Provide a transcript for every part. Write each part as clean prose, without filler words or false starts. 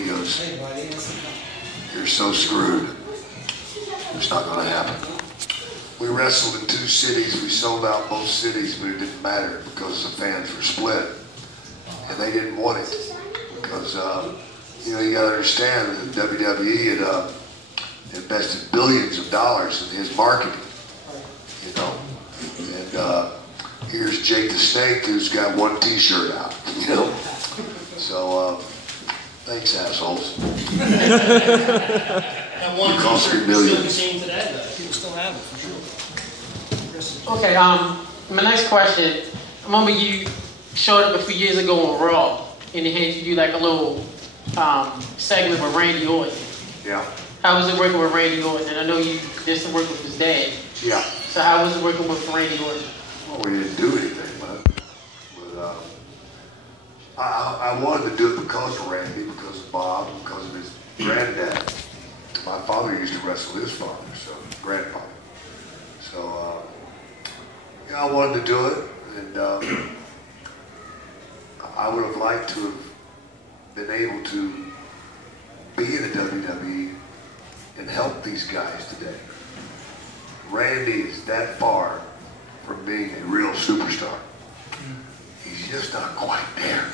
he goes, "You're so screwed. It's not going to happen." We wrestled in 2 cities. We sold out both cities, but it didn't matter because the fans were split. And they didn't want it. Because, you know, you got to understand that WWE had invested billions of dollars in his marketing. You know. And here's Jake the Snake, who's got 1 T-shirt out. You know. So, thanks, assholes. That one T-shirt is still the same today, though. People still have it, for sure. Okay, my next question. I remember you showed up a few years ago on Raw, and they had you do like a little segment with Randy Orton. Yeah. How was it working with Randy Orton? And I know you did some work with his dad. Yeah. So how was it working with Randy Orton? Well, we didn't do anything, but I wanted to do it because of Randy, because of Bob, because of his granddad. My father used to wrestle his father, so grandfather. So yeah, I wanted to do it, and I would have liked to have been able to be in the WWE and help these guys today. Randy is that far from being a real superstar. He's just not quite there.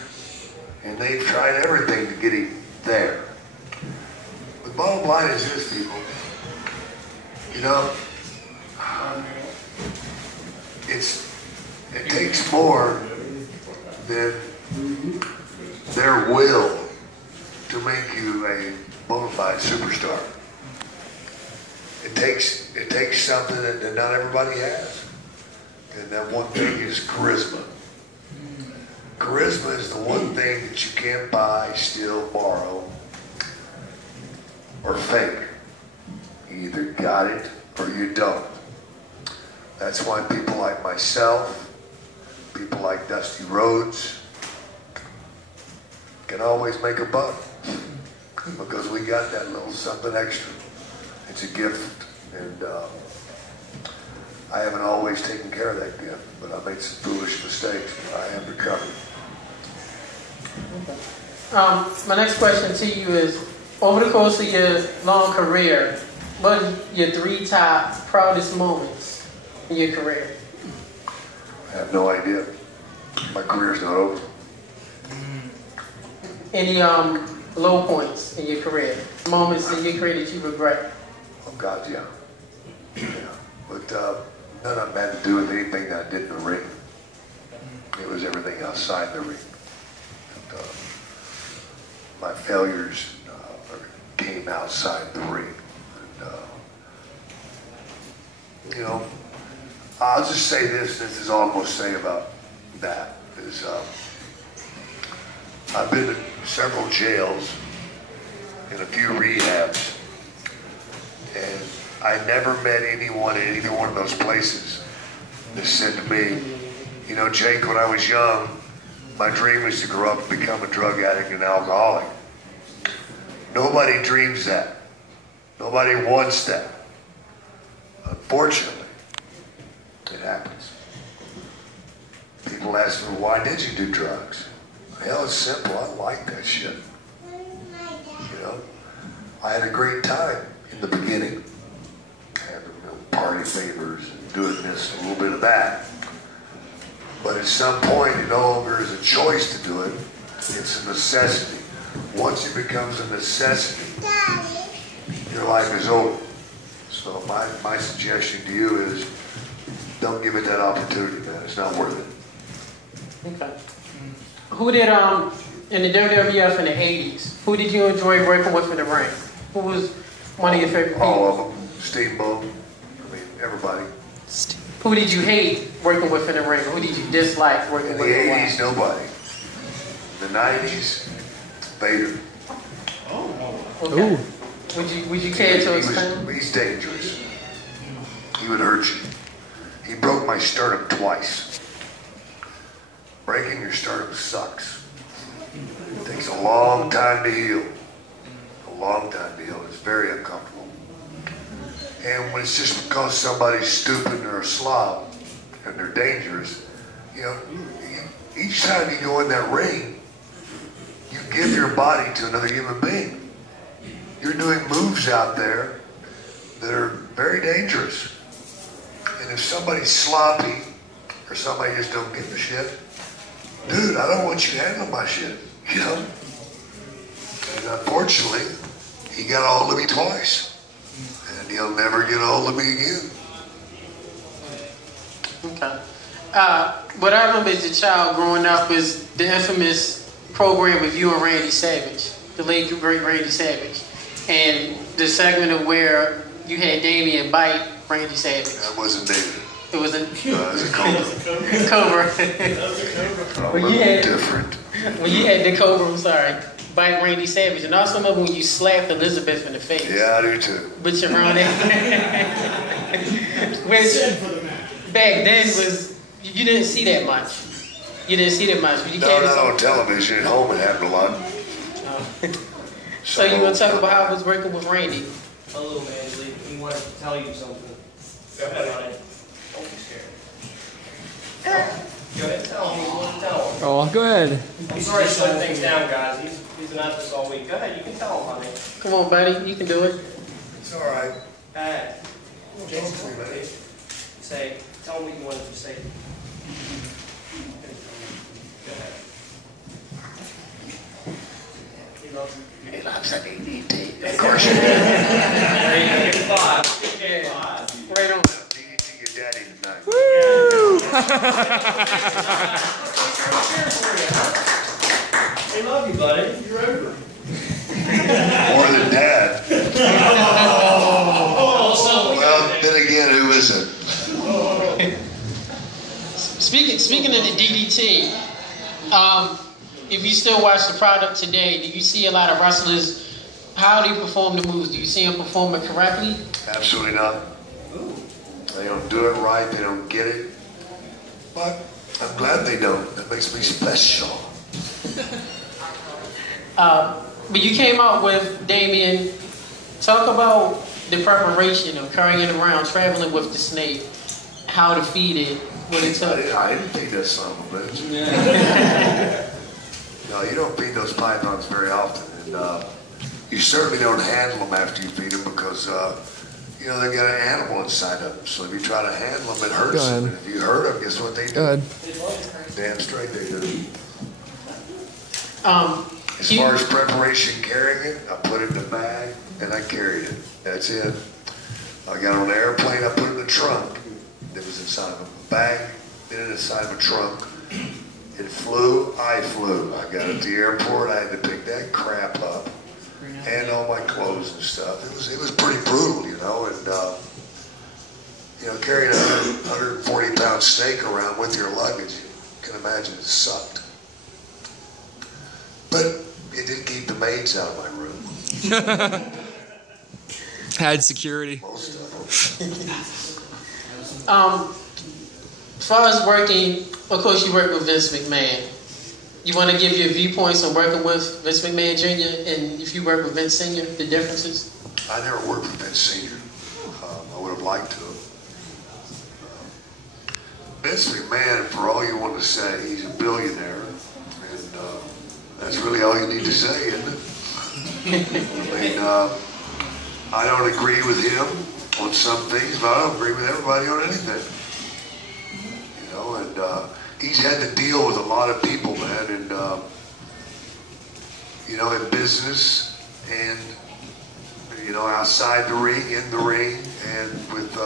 And they've tried everything to get him there. The bottom line is this, people. You know, it takes more than their will to make you a bona fide superstar. It takes something that not everybody has. And that one thing is charisma. Charisma is the one thing that you can't buy, steal, borrow, or fake. You either got it or you don't. That's why people like myself, people like Dusty Rhodes, can always make a buck. Because we got that little something extra. It's a gift. And I haven't always taken care of that gift, but I made some foolish mistakes, but I am recovered. Okay. My next question to you is, over the course of your long career, what are your 3 top proudest moments in your career? I have no idea. My career's not over. Any low points in your career? Moments in your career that you regret? Oh God, yeah. But none of them had to do with anything that I did in the ring. It was everything outside the ring. And, my failures came outside the ring. And, you know, I'll just say this is all I'm going to say about that, is I've been to several jails and a few rehabs, and I never met anyone in either one of those places that said to me, you know, Jake, when I was young, my dream was to grow up and become a drug addict and alcoholic. Nobody dreams that. Nobody wants that. Unfortunately, it happens. People ask me, why did you do drugs? Hell, it's simple. I like that shit. You know, I had a great time in the beginning. I had party favors and doing this, a little bit of that. But at some point, it no longer is a choice to do it. It's a necessity. Once it becomes a necessity, your life is over. So my suggestion to you is, don't give it that opportunity, man. It's not worth it. Okay. Who did, in the WWF in the 80s, who did you enjoy working with in the ring? Who was one of your favorite people? All of them. Steamboat. I mean, everybody. Who did you hate working with in the ring? Who did you dislike working In with? the 80s, nobody. In the 90s, Vader. Okay. Ooh. Would you care to explain? He's dangerous. He would hurt you. He broke my sternum twice. Breaking your sternum sucks. It takes a long time to heal. A long time to heal. It's very uncomfortable. And when it's just because somebody's stupid or a slob and they're dangerous, you know, each time you go in that ring, you give your body to another human being. You're doing moves out there that are very dangerous. And if somebody's sloppy or somebody just don't give a shit, dude, I don't want you handling my shit, you know? And unfortunately, he got a hold of me twice. And he'll never get a hold of me again. Okay. What I remember as a child growing up is the infamous program with you and Randy Savage, the late great Randy Savage. And the segment of where you had Damien bite Randy Savage. That wasn't David. It was a It was a Cobra. Cobra. Cobra different. When you had the Cobra, I'm sorry, bite Randy Savage. And also remember when you slapped Elizabeth in the face. Yeah, I do too. But you're on it. Which back then was, you didn't see that much. You didn't see that much. But you No, not on television. At home it happened a lot. So you want to talk about how it was working with Randy? Hello, man. He wanted to tell you something. Go ahead, Ronnie. Don't be scared. Go ahead, tell him. He wants to tell him. Oh, go ahead. I'm sorry to slow things down, guys. He's been at this all week. Go ahead, you can tell him, honey. Come on, buddy. You can do it. It's all right. Jason, say, tell him what you wanted to say. Go ahead. He loves you. He loves an EDT. Of course you do. Give him 5. Give him 5. Right on. EDT your daddy tonight. Woo! They love you, buddy. You're over. More than dad. Well, then again, who isn't? Speaking of the DDT, if you still watch the product today, do you see a lot of wrestlers, how do you perform the moves? Do you see them perform it correctly? Absolutely not. They don't do it right. They don't get it. But I'm glad they don't. That makes me special. But you came out with Damien. Talk about the preparation of carrying around, traveling with the snake, how to feed it, what it took. I didn't feed that son of a bitch. No, you don't feed those pythons very often. And you certainly don't handle them after you feed them because, you know, they got an animal inside of them. So if you try to handle them, it hurts them. And if you hurt them, guess what they do? Go ahead. Damn straight they do. As You- far as preparation carrying it, I put it in a bag and I carried it. That's it. I got on the airplane, I put it in the trunk. It was inside of a bag, then inside of a trunk. It flew, I flew. I got at the airport, I had to pick that crap up and all my clothes and stuff. It was pretty brutal, you know, and you know, carrying a 140-pound snake around with your luggage, you can imagine it sucked. But it did keep the maids out of my room. Had security. Most of them. As far as working, of course you work with Vince McMahon. You want to give your viewpoints on working with Vince McMahon Jr. and if you work with Vince Sr., the differences? I never worked with Vince Sr. I would have liked to. Vince McMahon, for all you want to say, he's a billionaire. And that's really all you need to say, isn't it? I mean, I don't agree with him on some things, but I don't agree with everybody on anything. You know, and he's had to deal with a lot of people, man, and you know, in business and you know, outside the ring, in the ring, and with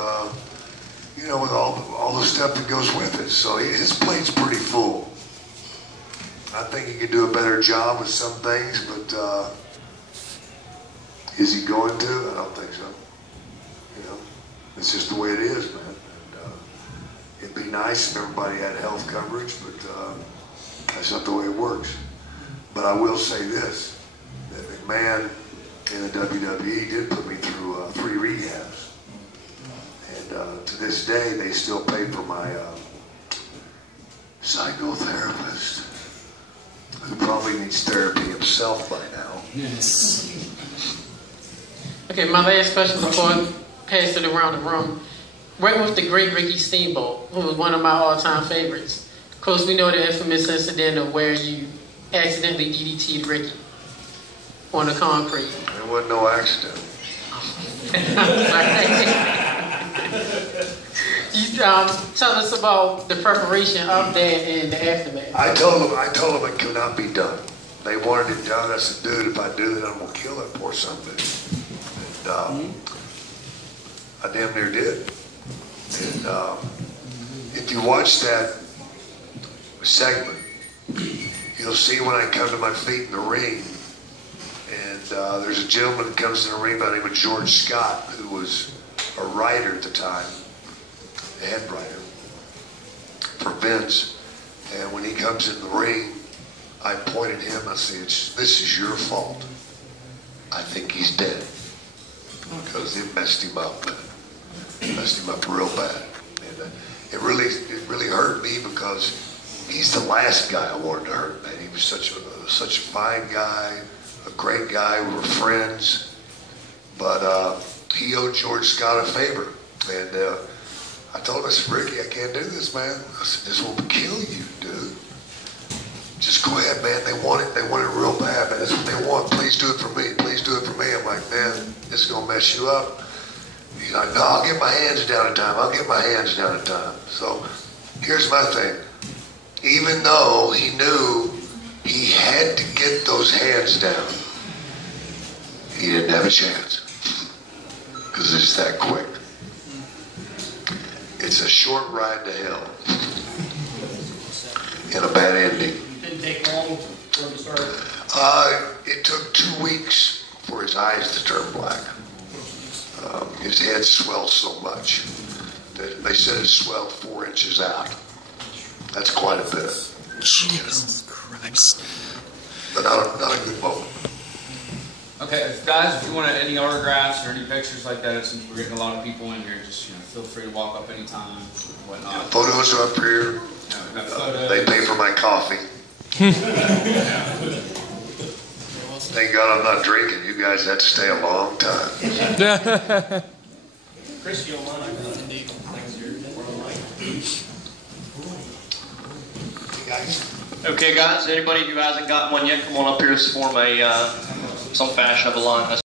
you know, with all the stuff that goes with it. So his plate's pretty full. I think he could do a better job with some things, but is he going to? I don't think so. You know, it's just the way it is, man. And, it'd be nice if everybody had health coverage, but that's not the way it works. But I will say this, that McMahon in the WWE did put me through 3 rehabs. And to this day, they still pay for my psychotherapist, who probably needs therapy himself by now. Yes. Okay, my last question before I pass it around the room. Working with the great Ricky Steamboat, who was one of my all-time favorites. Of course, we know the infamous incident of where you accidentally DDT'd Ricky on the concrete. It wasn't no accident. You tell us about the preparation of that and the aftermath. I told them it could not be done. They wanted it done. I said, dude, if I do it, I'm gonna kill that poor son of a bitch. And I damn near did. And if you watch that segment, you'll see when I come to my feet in the ring, and there's a gentleman that comes in the ring by the name of George Scott, who was a writer at the time, the head writer for Vince. And when he comes in the ring, I point at him, I say, this is your fault. I think he's dead. Because it messed him up. Messed him up real bad. And it really hurt me because he's the last guy I wanted to hurt, man. He was such a fine guy, a great guy. We were friends. But he owed George Scott a favor. And I told him, I said, Ricky, I can't do this, man. I said, this will kill you, dude. Just go ahead, man. They want it real bad, man. That's what they want. Please do it for me. Please do it for me. I'm like, man, this is gonna mess you up. He's like, no, I'll get my hands down in time. I'll get my hands down in time. So here's my thing. Even though he knew he had to get those hands down, he didn't have a chance. Because it's that quick. It's a short ride to hell. And a bad ending. Didn't take long for him to start. It took 2 weeks for his eyes to turn black. His head swelled so much that they said it swelled 4 inches out. That's quite a bit. Jesus Christ. But not a good moment. Okay, guys, if you want any autographs or any pictures like that, since we're getting a lot of people in here, just feel free to walk up anytime and whatnot. Photos are up here. We've got photos. They pay for my coffee. Thank God I'm not drinking. You guys had to stay a long time. Chris, you don't mind? I got it. You guys. Okay, guys, anybody who hasn't gotten one yet, come on up here. Form some fashion of a line.